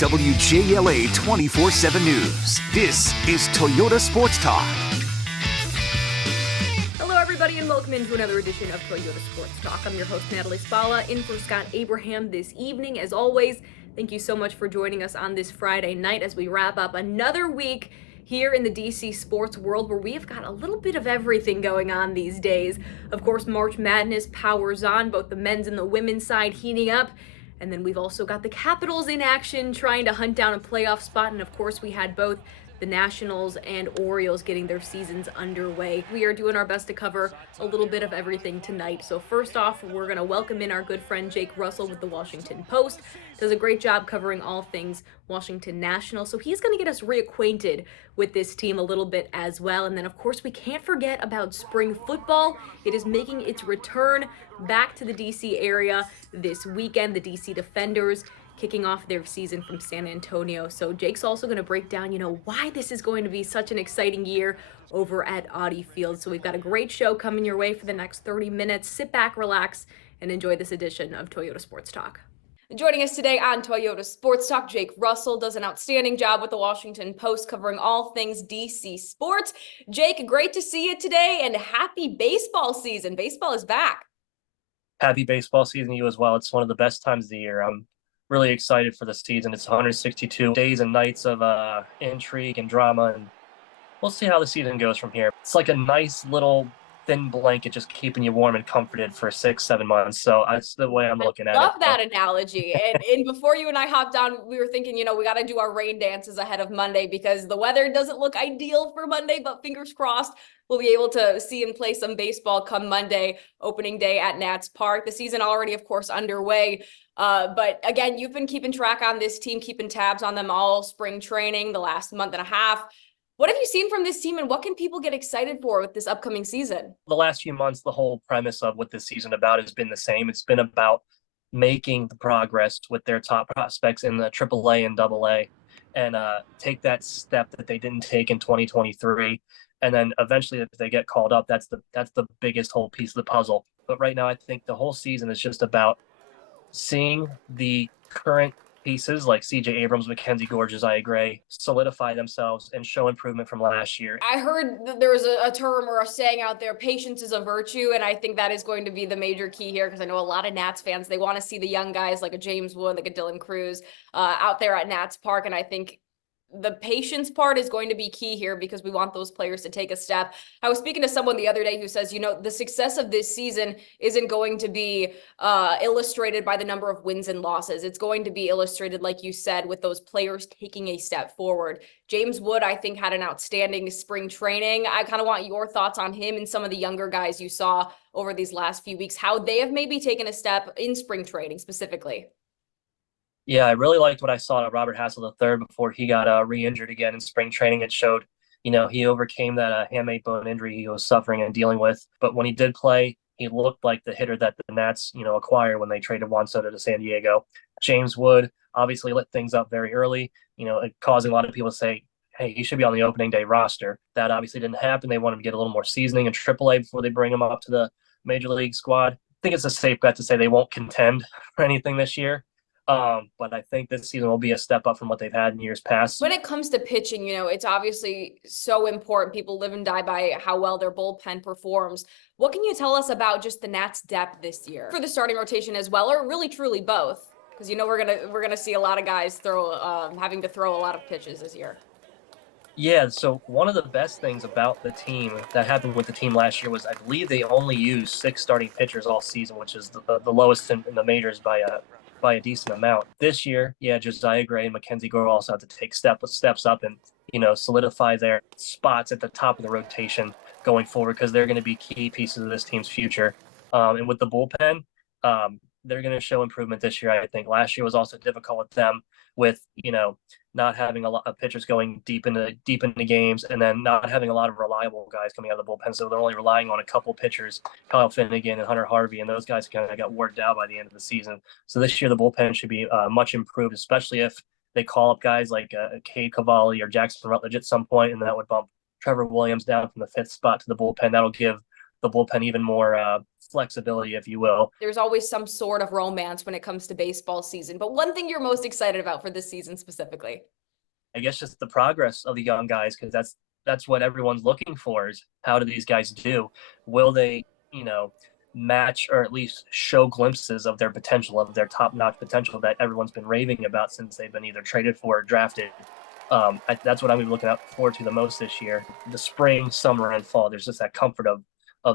WJLA 24/7 News. This is Toyota Sports Talk. Hello, everybody, and welcome into another edition of Toyota Sports Talk. I'm your host, Natalie Spala, in for Scott Abraham this evening. As always, thank you so much for joining us on this Friday night as we wrap up another week here in the DC sports world, where we have got a little bit of everything going on these days. Of course, March Madness powers on, both the men's and the women's side heating up. And then we've also got the Capitals in action, trying to hunt down a playoff spot. And of course, we had both the Nationals and Orioles getting their seasons underway. We are doing our best to cover a little bit of everything tonight. So first off, we're going to welcome in our good friend Jake Russell with the Washington Post. Does a great job covering all things Washington National. So he's going to get us reacquainted with this team a little bit as well. And then, of course, we can't forget about spring football. It is making its return back to the DC area this weekend. The DC Defenders kicking off their season from San Antonio. So Jake's also going to break down, why this is going to be such an exciting year over at Audi Field. So we've got a great show coming your way for the next 30 minutes. Sit back, relax, and enjoy this edition of Toyota Sports Talk. Joining us today on Toyota Sports Talk, Jake Russell does an outstanding job with the Washington Post covering all things DC sports. Jake, great to see you today, and happy baseball season. Baseball is back. Happy baseball season to you as well. It's one of the best times of the year. I'm really excited for the season. It's 162 days and nights of intrigue and drama, and we'll see how the season goes from here. It's like a nice little thin blanket just keeping you warm and comforted for 6-7 months. So that's the way I'm looking at it. I love that analogy. And before you and I hopped on, we were thinking, we got to do our rain dances ahead of Monday because the weather doesn't look ideal for Monday, but fingers crossed we'll be able to see and play some baseball come Monday, opening day at Nats Park. The season already, of course, underway. But again, you've been keeping track on this team, keeping tabs on them all spring training, the last month and a half. What have you seen from this team, and what can people get excited for with this upcoming season? The last few months, the whole premise of what this season about has been the same. It's been about making the progress with their top prospects in the AAA and AA, and take that step that they didn't take in 2023. And then eventually, if they get called up, that's the biggest whole piece of the puzzle. But right now, I think the whole season is just about seeing the current pieces like C.J. Abrams, Mackenzie Gore, Josiah Gray solidify themselves and show improvement from last year. I heard that there was a term or a saying out there, patience is a virtue, and I think that is going to be the major key here because I know a lot of Nats fans, they want to see the young guys like a James Wood, like a Dylan Cruz out there at Nats Park, and I think the patience part is going to be key here because we want those players to take a step. I was speaking to someone the other day who says, the success of this season isn't going to be illustrated by the number of wins and losses. It's going to be illustrated, like you said, with those players taking a step forward. James Wood, I think, had an outstanding spring training. I kind of want your thoughts on him and some of the younger guys you saw over these last few weeks, how they have maybe taken a step in spring training specifically. Yeah, I really liked what I saw at Robert Hassel III before he got re-injured again in spring training. It showed, he overcame that hamate bone injury he was suffering and dealing with. But when he did play, he looked like the hitter that the Nats, acquired when they traded Juan Soto to San Diego. James Wood obviously lit things up very early, causing a lot of people to say, hey, he should be on the opening day roster. That obviously didn't happen. They wanted to get a little more seasoning in AAA before they bring him up to the Major League squad. I think it's a safe bet to say they won't contend for anything this year. But I think this season will be a step up from what they've had in years past. When it comes to pitching, it's obviously so important. People live and die by how well their bullpen performs. What can you tell us about just the Nats' depth this year for the starting rotation as well, or really truly both? Because we're gonna see a lot of guys having to throw a lot of pitches this year. Yeah, so one of the best things about the team that happened with the team last year was I believe they only used 6 starting pitchers all season, which is the lowest in the majors by a decent amount. This year, Josiah Gray and Mackenzie Gore also have to take steps up and, solidify their spots at the top of the rotation going forward because they're going to be key pieces of this team's future. And with the bullpen, they're going to show improvement this year, I think. Last year was also difficult with them with, not having a lot of pitchers going deep into games and then not having a lot of reliable guys coming out of the bullpen. So they're only relying on a couple pitchers, Kyle Finnegan and Hunter Harvey, and those guys kind of got wore down by the end of the season. So this year the bullpen should be much improved, especially if they call up guys like Cade Cavalli or Jackson Rutledge at some point, and that would bump Trevor Williams down from the 5th spot to the bullpen. That'll give the bullpen even more flexibility, if you will. There's always some sort of romance when it comes to baseball season. But one thing you're most excited about for this season specifically? I guess just the progress of the young guys, because that's what everyone's looking for is how do these guys do? Will they, match or at least show glimpses of their potential, of their top-notch potential that everyone's been raving about since they've been either traded for or drafted. That's what I'm looking forward to the most this year. The spring, summer, and fall. There's just that comfort of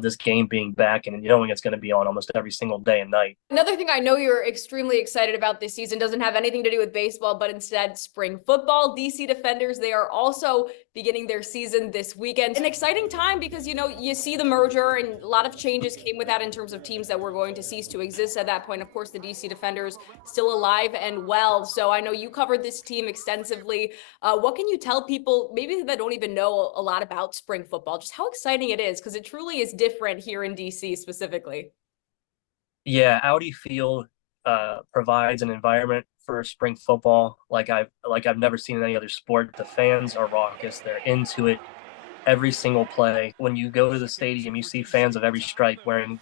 this game being back and knowing it's going to be on almost every single day and night. Another thing I know you're extremely excited about this season doesn't have anything to do with baseball, but instead spring football. DC Defenders, they are also beginning their season this weekend. An exciting time because, you see the merger and a lot of changes came with that in terms of teams that were going to cease to exist at that point. Of course, the DC Defenders still alive and well. So I know you covered this team extensively. What can you tell people maybe that don't even know a lot about spring football, just how exciting it is? Because it truly is different here in DC specifically. Yeah, Audi Field provides an environment for spring football like I've never seen in any other sport. The fans are raucous; they're into it every single play. When you go to the stadium, you see fans of every stripe wearing,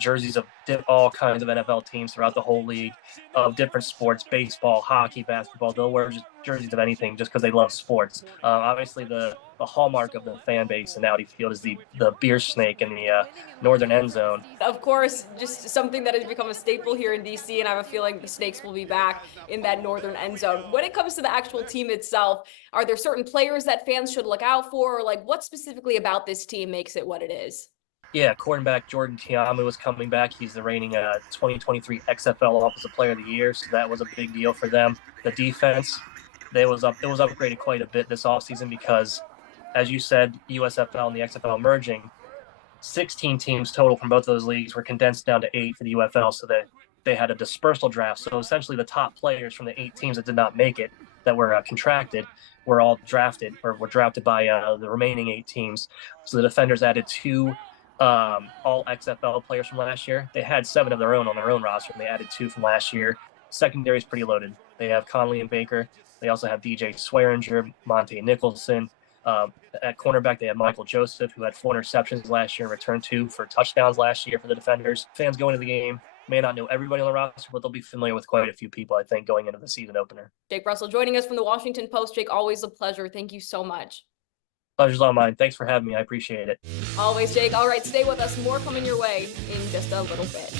jerseys of all kinds of NFL teams throughout the whole league, of different sports, baseball, hockey, basketball. They'll wear just jerseys of anything just because they love sports. Obviously, the hallmark of the fan base in Audi Field is the beer snake in the northern end zone. Of course, just something that has become a staple here in DC, and I have a feeling the Snakes will be back in that northern end zone. When it comes to the actual team itself, are there certain players that fans should look out for, or like what specifically about this team makes it what it is? Yeah, quarterback Jordan Tiamu is coming back. He's the reigning 2023 XFL Offensive Player of the Year, so that was a big deal for them. The defense, it was upgraded quite a bit this offseason because, as you said, USFL and the XFL merging, 16 teams total from both of those leagues were condensed down to 8 for the UFL, so that they had a dispersal draft. So essentially the top players from the 8 teams that did not make it, that were contracted, were all drafted or were drafted by the remaining 8 teams. So the Defenders added 2 all XFL players from last year. They had 7 of their own on their own roster, and they added 2 from last year. Secondary is pretty loaded. They have Conley and Baker. They also have DJ Swearinger, Monte Nicholson. At cornerback, they have Michael Joseph, who had 4 interceptions last year, returned 2 for touchdowns last year for the Defenders. Fans going into the game may not know everybody on the roster, but they'll be familiar with quite a few people, I think, going into the season opener. Jake Russell joining us from the Washington Post. Jake, always a pleasure. Thank you so much. Pleasure's all mine. Thanks for having me. I appreciate it. Always, Jake. All right, stay with us. More coming your way in just a little bit.